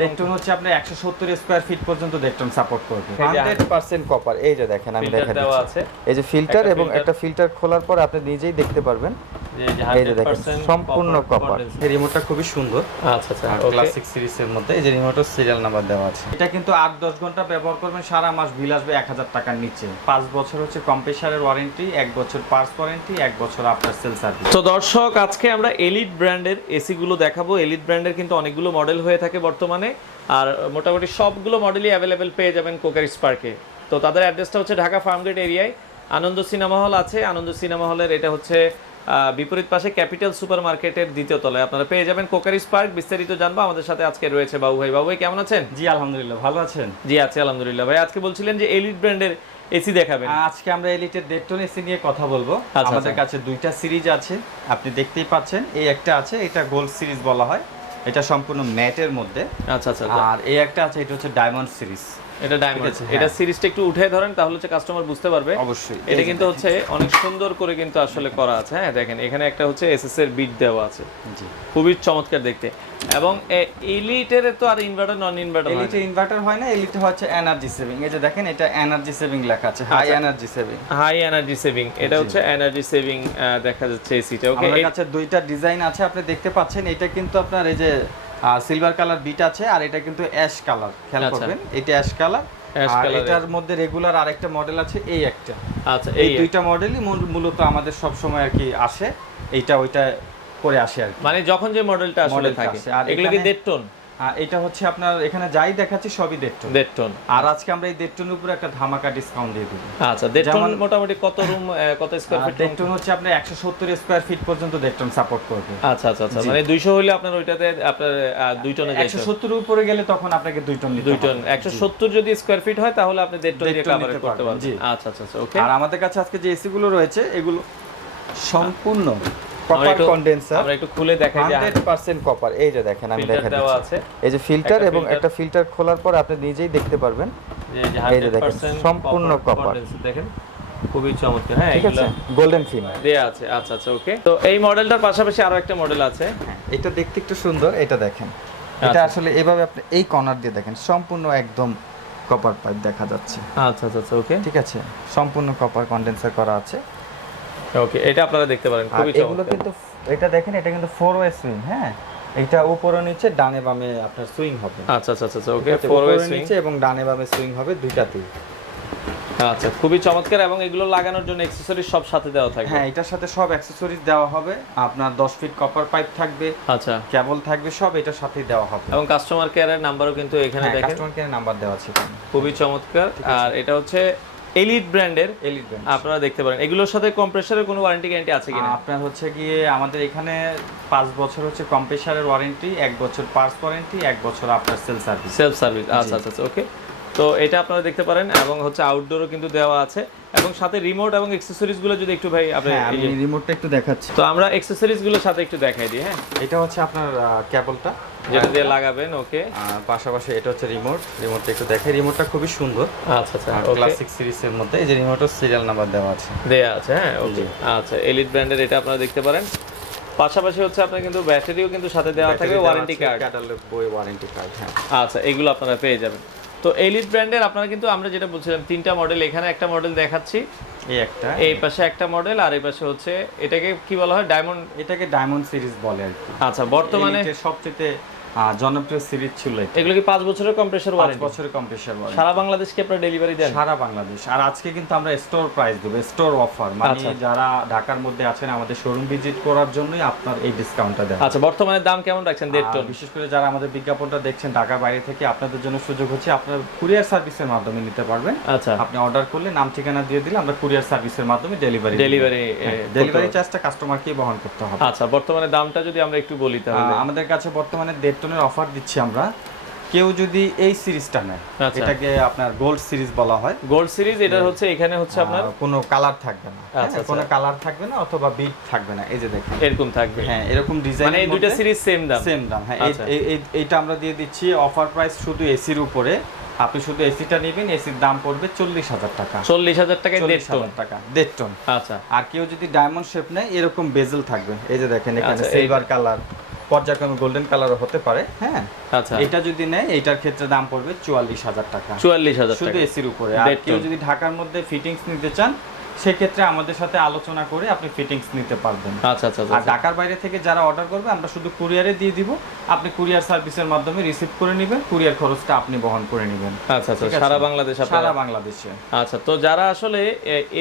ডেকটন হচ্ছে আপনার 170 square feet পর্যন্ত ডেকটন সাপোর্ট করবে 100% কপার। এই যে দেখেন আমি দেখাই দিচ্ছি, এই যে ফিল্টার এবং একটা ফিল্টার খোলার পর আপনি নিজেই দেখতে পারবেন। এই যে দেখেন সম্পূর্ণ কপার। এই রিমোটটা খুবই সুন্দর। আচ্ছা আচ্ছা, ক্লাসিক সিরিজের মধ্যে এই যে রিমোটের সিরিয়াল নাম্বার দেওয়া আছে। এটা কিন্তু 8-10 ঘন্টা ব্যবহার করবেন, সারা মাস বিল আসবে 1000 টাকার নিচে। 5 বছর হচ্ছে কম্প্রেসারের ওয়ারেন্টি, 1 বছর পার্টস ওয়ারেন্টি, 1 বছর আফটার সেল সার্ভিস। তো দর্শক, আজকে আমরা এলিট ব্র্যান্ডের এসি গুলো দেখাবো। এলিট ব্র্যান্ডের কিন্তু অনেকগুলো মডেল হয়ে থাকে বর্তমানে, আর মোটামুটি সবগুলো মডেলই অ্যাভেলেবেল পেয়ে যাবেন কোকারিস পার্কে। তো তাদের অ্যাড্রেসটা হচ্ছে ঢাকা ফার্মগেট এরিয়ায়। আনন্দ সিনেমা হল আছে, আনন্দ সিনেমা হলের এটা হচ্ছে বিপরীত পাশে ক্যাপিটাল সুপার মার্কেটের দ্বিতীয় তলায় আপনারা পেয়ে যাবেন কোকারিস পার্ক। বিস্তারিত জানবো। আমাদের সাথে আজকে রয়েছে বাবু ভাই। বাবু ভাই কেমন আছেন? জি আলহামদুলিল্লাহ, ভালো আছেন? জি আছি আলহামদুলিল্লাহ। ভাই আজকে বলছিলেন যে এলিট ব্র্যান্ডের এসি দেখাবেন। আজকে আমরা এলিটের ডেকটন এসি নিয়ে কথা বলবো। আমাদের কাছে দুইটা সিরিজ আছে, আপনি দেখতেই পাচ্ছেন। এই একটা আছে, এটা গোল্ড সিরিজ বলা হয়, এটা সম্পূর্ণ ম্যাটের মধ্যে। আচ্ছা আচ্ছা। আর এই একটা আছে, এটা হচ্ছে ডায়মন্ড সিরিজ। এটা ডায়মন্ড, এটা সিরিজটা একটু উঠে ধরেন তাহলে হচ্ছে কাস্টমার বুঝতে পারবে। অবশ্যই এটা কিন্তু হচ্ছে অনেক সুন্দর করে কিন্তু আসলে করা আছে। হ্যাঁ দেখেন, এখানে একটা হচ্ছে এসএস এর বিট দেওয়া আছে। জি, খুবই চমৎকার দেখতে। এবং এলিটের তো আর ইনভার্টার নন ইনভার্টার হয় না। এলিটে ইনভার্টার হয় না, এলিটে হচ্ছে এনার্জি সেভিং। এই যে দেখেন, এটা এনার্জি সেভিং লেখা আছে, high energy saving. High energy saving, এটা হচ্ছে এনার্জি সেভিং দেখা যাচ্ছে এসিটা। ওকে, আমাদের কাছে দুইটা ডিজাইন আছে, আপনি দেখতে পাচ্ছেন। এটা কিন্তু আপনার এই যে সিলভার কালার বিট আছে, আর এটা কিন্তু অ্যাশ কালার। খেয়াল করবেন, এটা অ্যাশ কালার। আর এটার মধ্যে রেগুলার আরেকটা মডেল আছে, এই একটা। আচ্ছা, এই দুইটা মডেলই মূলত আমাদের সব সময় আর কি আসে, এইটা ওইটা করে আসে আর কি। মানে যখন যে মডেলটা আসলে থাকে। আর এগুলো কি ডেটটন? এটা হচ্ছে আপনার এখানে যাই দেখাচ্ছি সবই ডেটটন। আর আজকে আমরা এই ডেটটনের উপরে একটা ধামাকা ডিসকাউন্ট দিয়ে দেব। আচ্ছা, ডেটটন মোটামুটি কত রুম, কত স্কয়ার ফিট? ডেটটন হচ্ছে আপনার 170 স্কয়ার ফিট পর্যন্ত ডেটটন সাপোর্ট করবে। আচ্ছা আচ্ছা আচ্ছা, মানে 200 হলে আপনার ওইটাতে আপনার 2 টনে যাইতে 170 এর উপরে গেলে তখন আপনাকে 2 টন নিতে হবে। 2 টন 170 যদি স্কয়ার ফিট হয় তাহলে আপনি ডেটটন দিয়ে কভার করতে পারবেন। আচ্ছা আচ্ছা আচ্ছা, ওকে। আর আমাদের কাছে আজকে যে এসি গুলো রয়েছে, এগুলো সম্পূর্ণ কপার কন্ডেন্সার। আমরা একটু খুলে দেখাই যে 100% কপার। এই যে দেখেন আমি দেখাই দিচ্ছি, এই যে ফিল্টার এবং একটা ফিল্টার খোলার পর আপনি নিজেই দেখতে পারবেন। এই যে দেখেন সম্পূর্ণ কপার, দেখেন খুবই চমৎকার। হ্যাঁ, ঠিক আছে, গোল্ডেন ফিন দেয়া আছে। আচ্ছা আচ্ছা, ওকে। তো এই মডেলটার পাশাপাশি আরো একটা মডেল আছে, এটা দেখতে একটু সুন্দর। এটা দেখেন, এটা আসলে এভাবে আপনি এই কর্নার দিয়ে দেখেন, সম্পূর্ণ একদম কপার পাইপ দেখা যাচ্ছে। আচ্ছা আচ্ছা আচ্ছা, ওকে, ঠিক আছে, সম্পূর্ণ কপার কন্ডেন্সার করা আছে। ওকে, এটা আপনারা দেখতে পারেন, খুবই চমৎকার। এগুলো কিন্তু এটা দেখেন, এটা কিন্তু 4 ওয়ে সুইং। হ্যাঁ, এটা উপরে নিচে ডানে বামে আপনার সুইং হবে। আচ্ছা আচ্ছা আচ্ছা, ওকে, 4 ওয়ে সুইং নিচে এবং ডানে বামে সুইং হবে দুইটাতেই। আচ্ছা, খুবই চমৎকার। এবং এগুলো লাগানোর জন্য অ্যাকসেসরিজ সব সাথে দেওয়া থাকবে। হ্যাঁ, এটার সাথে সব অ্যাকসেসরিজ দেওয়া হবে। আপনার 10 ফিট কপার পাইপ থাকবে, আচ্ছা, কেবল থাকবে, সব এটার সাথেই দেওয়া হবে। এবং কাস্টমার কেয়ারের নাম্বারও কিন্তু এখানে দেখেন, কাস্টমার কেয়ারের নাম্বার দেওয়া আছে। খুবই চমৎকার। আর এটা হচ্ছে এলিট ব্র্যান্ডের, এলিট ব্র্যান্ড আপনারা দেখতে পারেন। এগুলোর সাথে কম্প্রেসারের কোনো ওয়ারেন্টি গ্যারান্টি আছে কিনা? আপনার হচ্ছে গিয়ে আমাদের এখানে 5 বছর হচ্ছে কম্প্রেসারের ওয়ারেন্টি, 1 বছর পার্টস ওয়ারেন্টি, 1 বছর আফটার সেল সার্ভিস। আচ্ছা আচ্ছা আচ্ছা, ওকে। তো এটা আপনারা দেখতে পারেন, এবং হচ্ছে আউটডোরও কিন্তু দেওয়া আছে, এবং সাথে রিমোট এবং অ্যাকসেসরিজ গুলো যদি একটু ভাই আপনি আমি রিমোটটা একটু দেখাচ্ছি। তো আমরা অ্যাকসেসরিজ গুলো সাথে একটু দেখাই দিই। হ্যাঁ, এটা হচ্ছে আপনার কেবলটা যেটা দিয়ে লাগাবেন, ওকে। আর পাশাপাশি এটা হচ্ছে রিমোটটা একটু দেখাই। রিমোটটা খুবই সুন্দর। আচ্ছা আচ্ছা, ক্লাসিক সিরিজের মধ্যে এই যে রিমোটের সিরিয়াল নাম্বার দেওয়া আছে। হ্যাঁ, ওকে। আচ্ছা, এলিট ব্র্যান্ডের এটা আপনারা দেখতে পারেন। পাশাপাশি হচ্ছে আপনার কিন্তু ব্যাটারিও কিন্তু সাথে দেওয়া থাকবে, ওয়ারেন্টি কার্ড, ক্যাটালগ বই, ওয়ারেন্টি কার্ড। হ্যাঁ, আচ্ছা, এগুলো আপনারা পেয়ে যাবেন। তো এলিট ব্র্যান্ডের আপনারা কিন্তু, আমরা যেটা বলছিলাম, 3টা মডেল। এখানে একটা মডেল দেখাচ্ছি, এই একটা, এই পাশে একটা মডেল, আর এই পাশে হচ্ছে এটাকে কি বলা হয়, ডায়মন্ড। এটাকে ডায়মন্ড সিরিজ বলে আর কি। আচ্ছা, বর্তমানে সবচেয়ে জনপ্রিয় সিরিজ ছিল। এগুলো কি 5 বছরের কম্প্রেসার ওয়ারেন্টি? 5 বছরের কম্প্রেসার ওয়ারেন্টি। সারা বাংলাদেশ কি আপনারা ডেলিভারি দেন? সারা বাংলাদেশ। আর আজকে কিন্তু আমরা স্টোর প্রাইস দেব, স্টোর অফার। মানে যারা ঢাকার মধ্যে আছেন, আমাদের শোরুম ভিজিট করার জন্যই আপনার এই ডিসকাউন্টটা দেন। আচ্ছা, বর্তমানে দাম কেমন রাখছেন ডেটটন? বিশেষ করে যারা আমাদের বিজ্ঞাপনটা দেখছেন ঢাকার বাইরে থেকে, আপনাদের জন্য সুযোগ হচ্ছে আপনার কুরিয়ার সার্ভিসের মাধ্যমে নিতে পারবেন। আচ্ছা, আপনি অর্ডার করলে নাম ঠিকানা দিয়ে দিলে আমরা কুরিয়ার সার্ভিসের মাধ্যমে ডেলিভারি চার্জটা কাস্টমারকেই বহন করতে হবে। আচ্ছা, বর্তমানে দামটা যদি আমরা একটু বলি তাহলে আমাদের কাছে বর্তমানে ডেটটনের অফার দিচ্ছি আমরা। কেউ যদি এই সিরিজটা নেয়, এটাকে আপনার গোল্ড সিরিজ বলা হয়। গোল্ড সিরিজ, এটা হচ্ছে এখানে হচ্ছে আপনার কোনো কালার থাকবে না। কোনো কালার থাকবে না, অথবা বিট থাকবে না। এই যে দেখেন, এরকম থাকবে। হ্যাঁ, এরকম ডিজাইন। মানে এই দুটো সিরিজ সেম দাম। হ্যাঁ, এইটা আমরা দিয়ে দিচ্ছি অফার প্রাইস শুধু এসির উপরে। আপনি শুধু এসিটা নেবেন, এসির দাম পড়বে 40,000 টাকা। 40,000 টাকায় ডেটটন। আচ্ছা, আর কেউ যদি ডায়মন্ড শেপ নেয়, এরকম বেজেল থাকবে। এই যে দেখেন, এখানে সিলভার কালার, পর্যায়ক্রমে গোল্ডেন কালারও হতে পারে। হ্যাঁ, আচ্ছা, এটা যদি নেয় এটার ক্ষেত্রে দাম পড়বে 44,000 টাকা, 44,000 শুধু টাকা এসির উপরে। আর কেউ যদি ঢাকার মধ্যে ফিটিংস নিতে চান সেক্ষেত্রে আমাদের সাথে আলোচনা করে আপনি ফিটিংস নিতে পারবেন। আচ্ছা আচ্ছা। আর ঢাকার বাইরে থেকে যারা অর্ডার করবে আমরা শুধু কুরিয়ারে দিয়ে দিব, আপনি কুরিয়ার সার্ভিসের মাধ্যমে রিসিভ করে নেবেন, কুরিয়ার খরচটা আপনি বহন করে নেবেন। আচ্ছা আচ্ছা, সারা বাংলাদেশ? সারা বাংলাদেশে। আচ্ছা, তো যারা আসলে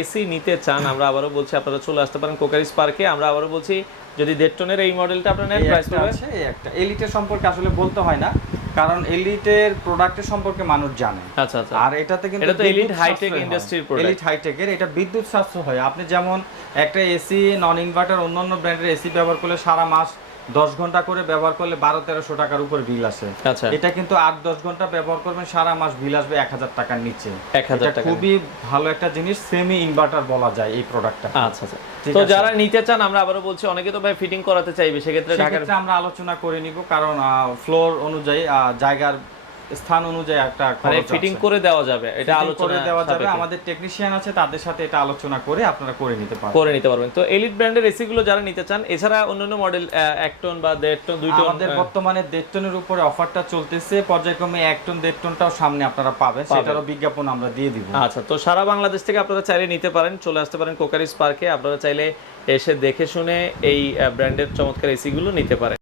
এসি নিতে চান, আমরা আবারও বলছি আপনারা চলে আসতে পারেন কোকারিজ পার্কে। আমরা আবারও বলছি, যদি 1.5 টনের এই মডেলটা আপনার নেন, প্রাইস পড়বে আছে একটা এলিটের সম্পর্কে আসলে বলতে হয় না, কারণ এলিটের প্রোডাক্টের সম্পর্কে মানুষ জানে। আচ্ছা আচ্ছা। আর এটাতে কিন্তু এটা তো এলিট হাইটেক ইন্ডাস্ট্রির প্রোডাক্ট, এলিট হাইটেকের, এটা বিদ্যুৎ সাশ্রয় হয়। আপনি যেমন একটা এসি নন ইনভার্টার অন্যান্য ব্র্যান্ডের এসি ব্যবহার করলে সারা মাস 10 ঘন্টা করে ব্যবহার করলে 1200-1300 টাকার উপর বিল আসে। আচ্ছা, এটা কিন্তু 8-10 ঘন্টা ব্যবহার করবেন, সারা মাস বিল আসবে 1000 টাকার নিচে। 1000 টাকা, খুবই ভালো একটা জিনিস, সেমি ইনভার্টার বলা যায় এই প্রোডাক্টটা। আচ্ছা আচ্ছা। তো যারা নিতে চান, আমরা আবারও বলছি, অনেকে তো ভাই ফিটিং করাতে চাইবে, সেক্ষেত্রে ঢাকার আমরা আলোচনা করে নিব, কারণ ফ্লোর অনুযায়ী জায়গার স্থান অনুযায়ী একটা ফিটিং করে দেওয়া যাবে, এটা আলোচনা করে দেওয়া যাবে। আমাদের টেকনিশিয়ান আছে, তাদের সাথে এটা আলোচনা করে আপনারা করে নিতে পারবেন। তো এলিট ব্র্যান্ডের এসি গুলো যারা নিতে চান, এছাড়া অন্যান্য মডেল 1 টন বা 1.5 টন 2 টন, আমাদের বর্তমানে 1.5 টনের উপরে অফারটা চলতেছে, পর্যায়ক্রমে 1 টন 1.5 টনটাও সামনে আপনারা পাবেন, সেটারও বিজ্ঞাপন আমরা দিয়ে দিব। আচ্ছা, তো সারা বাংলাদেশ থেকে আপনারা চাইলে নিতে পারেন, চলে আসতে পারেন কোকারিজ পার্কে। আপনারা চাইলে এসে দেখে শুনে এই ব্র্যান্ডের চমৎকার এসি গুলো নিতে পারেন।